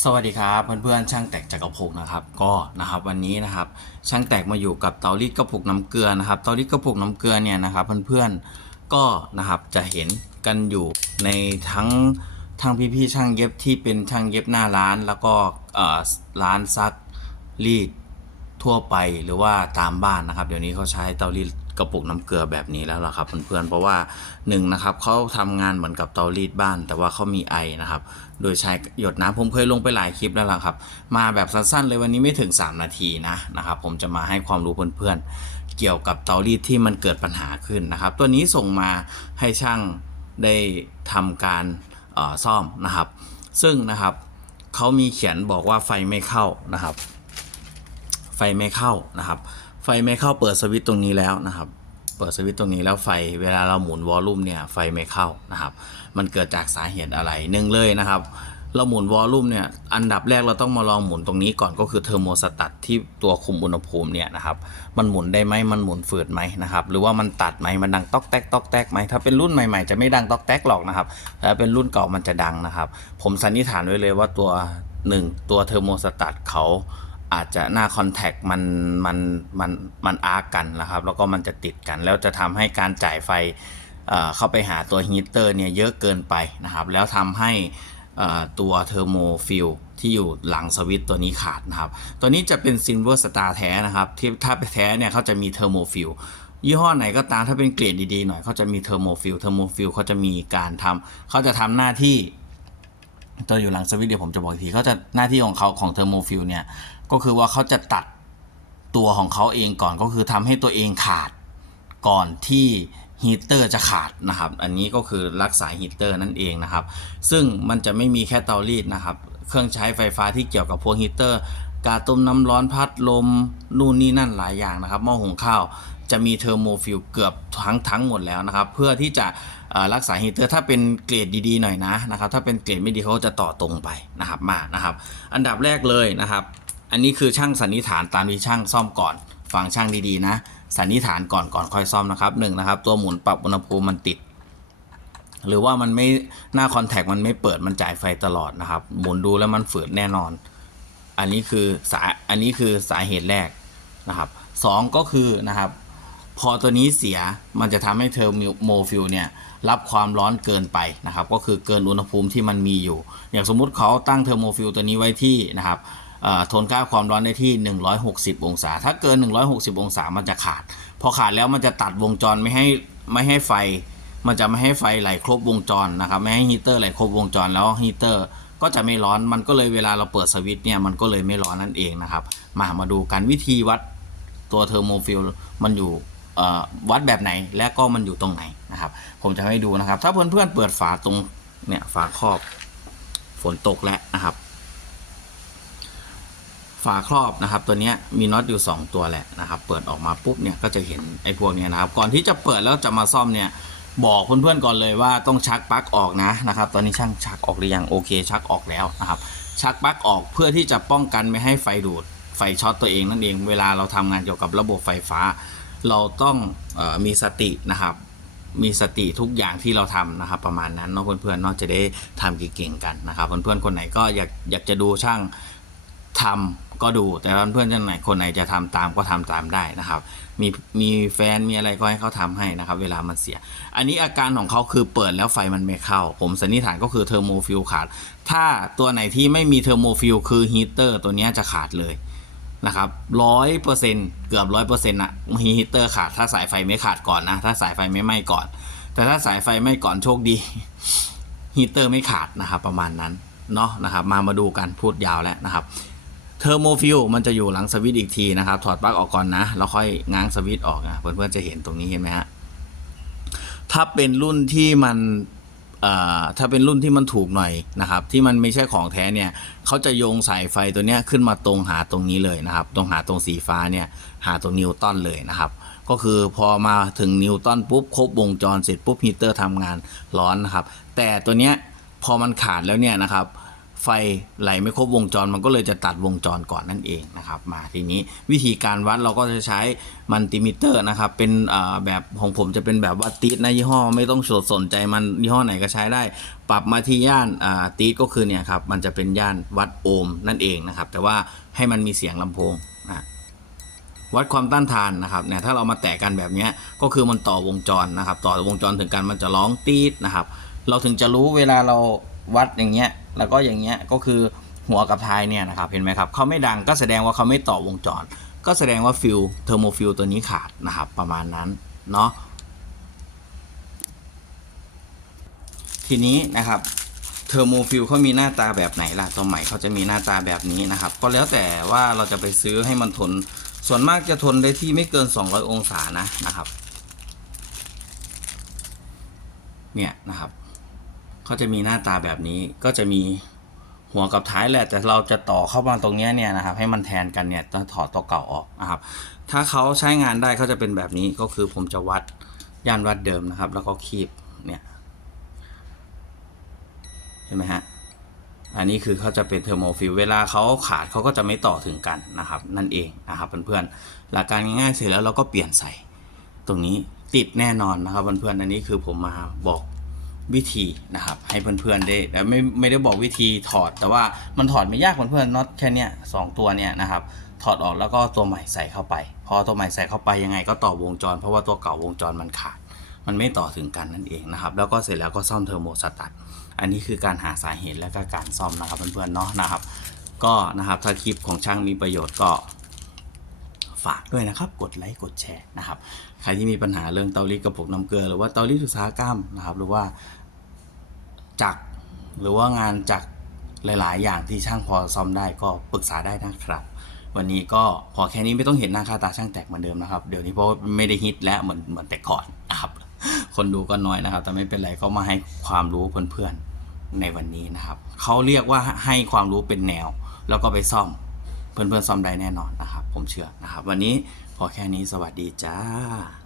สวัสดีครับเพื่อนๆช่างแตกจักรภพนะครับก็นะครับวันนี้นะครับช่างแตกมาอยู่กับเตารีดกระปุกน้ำเกลือนะครับเตารีดกระปุกน้ำเกลือเนี่ยนะครับเพื่อนๆก็นะครับจะเห็นกันอยู่ในทั้งทั้งพี่ๆช่างเย็บที่เป็นช่างเย็บหน้าร้าน แล้วก็ร้านซักรีดทั่วไปหรือว่าตามบ้านนะครับ เดี๋ยวนี้เขาใช้เตารีด กระปุกน้ำเกลือแบบนี้แล้วล่ะครับเพื่อนๆเพราะว่าหนึ่งนะครับเขาทำงานเหมือนกับเตารีดบ้าน แต่ว่าเขามีไอนะครับ โดยใช้หยดน้ำผมเคยลงไปหลายคลิปแล้วล่ะครับ มาแบบสั้นๆ เลยวันนี้ไม่ถึง 3 นาทีนะนะครับ ผมจะมาให้ความรู้เพื่อนๆ เกี่ยวกับเตารีดที่มันเกิดปัญหาขึ้นนะครับ ตัวนี้ส่งมาให้ช่างได้ทำการซ่อมนะครับ ซึ่งนะครับเขามีเขียนบอกว่าไฟไม่เข้านะครับ ไฟไม่เข้านะครับ ไฟไม่เข้าเปิดสวิตช์ตรงนี้แล้วนะครับ เปิดสวิตช์ตรงนี้แล้วไฟเวลาเราหมุนวอลลุ่มเนี่ยไฟไม่เข้านะครับ มันเกิดจากสาเหตุอะไรหนึ่งเลยนะครับ เราหมุนวอลลุ่มเนี่ยอันดับแรกเราต้องมาลองหมุนตรงนี้ก่อนก็คือเทอร์โมสตัตที่ตัวคุมอุณหภูมิเนี่ยนะครับ มันหมุนได้ไหมมันหมุนฝืดไหมนะครับ หรือว่ามันตัดไหมมันดังตอกแตกตอกแตกไหมถ้าเป็นรุ่นใหม่ๆจะไม่ดังตอกแตกหรอกนะครับถ้าเป็นรุ่นเก่ามันจะดังนะครับ ผมสันนิษฐานไว้เลยว่าตัวหนึ่งตัวเทอร์โมสตัตเขา อาจจะหน้าคอนแทคมันมันมันมันอาร์กกันนะครับ แล้วก็มันจะติดกัน แล้วจะทำให้การจ่ายไฟเเข้าไปหาตัวฮีเตอร์เนี่ยเยอะเกินไปนะครับ แล้วทำให้ตัวเทอร์โมฟิลที่อยู่หลังสวิตตัวนี้ขาดนะครับ ตัวนี้จะเป็นซิลเวอร์สตาร์แท้นะครับ ที่ถ้าไปแท้เนี่ยเขาจะมีเทอร์โมฟิลยี่ห้อไหนก็ตามถ้าเป็นเกรดดีๆหน่อยเขาจะมีเทอร์โมฟิลเทอร์โมฟิลเขาจะมีการทำเขาจะทำหน้าที่ ตัวอยู่หลังสวิตช์เดี๋ยวผมจะบอกอีกทีเขาจะหน้าที่ของเขาของเทอร์โมฟิลเนี่ยก็คือว่าเขาจะตัดตัวของเขาเองก่อนก็คือทำให้ตัวเองขาดก่อนที่ฮีเตอร์จะขาดนะครับ อันนี้ก็คือรักษาฮีเตอร์นั่นเองนะครับ ซึ่งมันจะไม่มีแค่เตารีดนะครับ เครื่องใช้ไฟฟ้าที่เกี่ยวกับพวกฮีเตอร์ กาต้มน้ำร้อนพัดลมนู่นนี่นั่นหลายอย่างนะครับหม้อหุงข้าว จะมีเทอร์โมฟิลเกือบทั้งทั้งหมดแล้วนะครับ เพื่อที่จะรักษาฮีเตอร์ถ้าเป็นเกรดดีๆหน่อยนะนะครับ ถ้าเป็นเกรดไม่ดีเขาจะต่อตรงไปนะครับมานะครับ อันดับแรกเลยนะครับ อันนี้คือช่างสันนิษฐานตามที่ช่างซ่อมก่อน ฟังช่างดีๆนะ สันนิษฐานก่อนก่อนค่อยซ่อมนะครับหนึ่งนะครับ ตัวหมุนปรับอุณหภูมิมันติดหรือว่ามันไม่หน้าคอนแทคมันไม่เปิดมันจ่ายไฟตลอดนะครับ หมุนดูแล้วมันฝืดแน่นอน อันนี้คือสาอันนี้คือสาเหตุแรกนะครับสองก็คือนะครับ พอตัวนี้เสียมันจะทำให้เทอร์โมฟิลเนี่ยรับความร้อนเกินไปนะครับ ก็คือเกินอุณหภูมิที่มันมีอยู่ อย่างสมมุติเขาตั้งเทอร์โมฟิลตัวนี้ไว้ที่นะครับทนค่าความร้อนได้ที่ 160 องศา ถ้าเกิน 160 องศามันจะขาด พอขาดแล้วมันจะตัดวงจรไม่ให้ไม่ให้ไฟ มันจะไม่ให้ไฟไหลครบวงจรนะครับ ไม่ให้ฮีเตอร์ไหลครบวงจรแล้วฮีเตอร์ก็จะไม่ร้อน มันก็เลยเวลาเราเปิดสวิตช์เนี่ยมันก็เลยไม่ร้อนนั่นเองนะครับ มามาดูกันวิธีวัดตัวเทอร์โมฟิลมันอยู่ วัดแบบไหนและก็มันอยู่ตรงไหนนะครับ ผมจะให้ดูนะครับ ถ้าเพื่อนๆเปิดฝาตรงเนี่ยฝาครอบฝนตกแล้วนะครับ ฝาครอบนะครับ ตัวนี้มีน็อตอยู่ 2 ตัวแหละนะครับ เปิดออกมาปุ๊บเนี่ยก็จะเห็นไอ้พวกเนี้ยนะครับ ก่อนที่จะเปิดแล้วจะมาซ่อมเนี่ยบอกเพื่อนๆก่อนเลยว่าต้องชักปลั๊กออกนะนะครับ ตอนนี้ช่างชักออกหรือยังโอเค ชักออกแล้วนะครับ ชักปลั๊กออกเพื่อที่จะป้องกันไม่ให้ไฟดูดไฟช็อตตัวเองนั่นเอง เวลาเราทำงานเกี่ยวกับระบบไฟฟ้า เราต้องออมีสตินะครับ มีสติทุกอย่างที่เราทำนะครับ ประมาณนั้นเนาะเพื่อนๆเนาะจะได้ทำเก่งๆกันนะครับ เพื่อนๆคนไหนก็อยากอยากจะดูช่างทำก็ดูแต่เพื่อนๆคนไหนคนไหนจะทำตามก็ทำตามได้นะครับ มีมีแฟนมีอะไรก็ให้เขาทำให้นะครับ เวลามันเสีย อันนี้อาการของเขาคือเปิดแล้วไฟมันไม่เข้า ผมสันนิษฐานก็คือเทอร์โมฟิลขาด ถ้าตัวไหนที่ไม่มีเทอร์โมฟิลคือฮีเตอร์ตัวนี้จะขาดเลย นะครับร้อยเปอร์เซ็นเกือบร้อยเปอร์เซ็นต์อะฮีเตอร์ขาดถ้าสายไฟไม่ขาดก่อนนะ ถ้าสายไฟไม่ไหม้ก่อน แต่ถ้าสายไฟไหม้ก่อนโชคดีฮีเตอร์ไม่ขาดนะครับประมาณนั้นเนาะนะครับมามาดูกันพูดยาวแล้วนะครับเทอร์โมฟิลมันจะอยู่หลังสวิตช์อีกทีนะครับ ถอดปลั๊กออกก่อนนะแล้วค่อยง้างสวิตช์ออกนะเพื่อนๆจะเห็นตรงนี้เห็นไหมฮะถ้าเป็นรุ่นที่มัน ถ้าเป็นรุ่นที่มันถูกหน่อยนะครับ ที่มันไม่ใช่ของแท้เนี่ยเขาจะโยงสายไฟตัวเนี้ยขึ้นมาตรงหาตรงนี้เลยนะครับ ตรงหาตรงสีฟ้าเนี่ยหาตรงนิวตันเลยนะครับ ก็คือพอมาถึงนิวตันปุ๊บครบวงจรเสร็จปุ๊บฮีเตอร์ทำงานร้อนนะครับ แต่ตัวเนี้ยพอมันขาดแล้วเนี่ยนะครับ ไฟไหลไม่ครบวงจร มันก็เลยจะตัดวงจรก่อนนั่นเองนะครับ มาทีนี้วิธีการวัดเราก็จะใช้มัลติมิเตอร์นะครับ เป็นแบบของผมจะเป็นแบบวัดตีดนะยี่ห้อไม่ต้องสนใจมันยี่ห้อไหนก็ใช้ได้ ปรับมาที่ย่านตีดก็คือเนี่ยครับมันจะเป็นย่านวัดโอห์มนั่นเองนะครับ แต่ว่าให้มันมีเสียงลำโพงนะวัดความต้านทานนะครับเนี่ยถ้าเรามาแตะกันแบบนี้ก็คือมันต่อวงจรนะครับ ต่อวงจรถึงกันมันจะร้องตีดนะครับ เราถึงจะรู้เวลาเราวัดอย่างเงี้ย แล้วก็อย่างเงี้ยก็คือหัวกับท้ายเนี่ยนะครับเห็นไหมครับเขาไม่ดังก็แสดงว่าเขาไม่ต่อวงจร ก็แสดงว่าฟิลเทอร์โมฟิลตัวนี้ขาดนะครับประมาณนั้นเนาะทีนี้นะครับเทอร์โมฟิลเขามีหน้าตาแบบไหนล่ะตัวใหม่เขาจะมีหน้าตาแบบนี้นะครับ ก็แล้วแต่ว่าเราจะไปซื้อให้มันทน ส่วนมากจะทนได้ที่ไม่เกิน 200 องศานะนะครับ เนี่ยนะครับ เขาจะมีหน้าตาแบบนี้ก็จะมีหัวกับท้ายแหละแต่เราจะต่อเข้ามาตรงนี้เนี่ยนะครับ ให้มันแทนกันเนี่ยต้องถอดตัวเก่าออกนะครับ ถ้าเขาใช้งานได้เขาจะเป็นแบบนี้ก็คือผมจะวัดย่านวัดเดิมนะครับ แล้วก็คีบเนี่ยเห็นไหมฮะอันนี้คือเขาจะเป็นเทอร์โมฟิลเวลาเขาขาดเขาก็จะไม่ต่อถึงกันนะครับ นั่นเองนะครับเพื่อนๆหลักการง่ายๆเสร็จแล้วเราก็เปลี่ยนใส่ ตรงนี้ติดแน่นอนนะครับเพื่อนๆอันนี้คือผมมาบอก วิธีนะครับให้เพื่อนๆได้แต่ไม่ไม่ได้บอกวิธีถอด แต่ว่ามันถอดไม่ยากเพื่อนๆน็อตแค่เนี้ยสองตัวเนี้ยนะครับถอดออกแล้วก็ตัวใหม่ใส่เข้าไป พอตัวใหม่ใส่เข้าไปยังไงก็ต่อวงจร เพราะว่าตัวเก่าวงจรมันขาด มันไม่ต่อถึงกันนั่นเองนะครับ แล้วก็เสร็จแล้วก็ซ่อมเทอร์โมสตัตอันนี้คือการหาสาเหตุและก็การซ่อมนะครับเพื่อนๆเนาะนะครับ ก็นะครับถ้าคลิปของช่างมีประโยชน์ก็ ฝากด้วยนะครับ กดไลค์กดแชร์นะครับ ใครที่มีปัญหาเรื่องเตารีดกระปุกน้ำเกลือ หรือว่าเตารีดอุตสาหกรรมนะครับ หรือว่าจักรหรือว่างานจักรหลาย ๆ อย่างที่ช่างพอซ่อมได้ก็ปรึกษาได้นะครับ วันนี้ก็พอแค่นี้ไม่ต้องเห็นหน้าค่าตาช่างแตกเหมือนเดิมนะครับ เดี๋ยวนี้เพราะไม่ได้ฮิตแล้วเหมือนเหมือนแต่ก่อนนะครับ คนดูก็น้อยนะครับ แต่ไม่เป็นไรก็มาให้ความรู้เพื่อนๆในวันนี้นะครับเขาเรียกว่าให้ความรู้เป็นแนว แล้วก็ไปซ่อม เพื่อนๆซ้อมได้แน่นอนนะครับ ผมเชื่อนะครับ วันนี้พอแค่นี้สวัสดีจ้า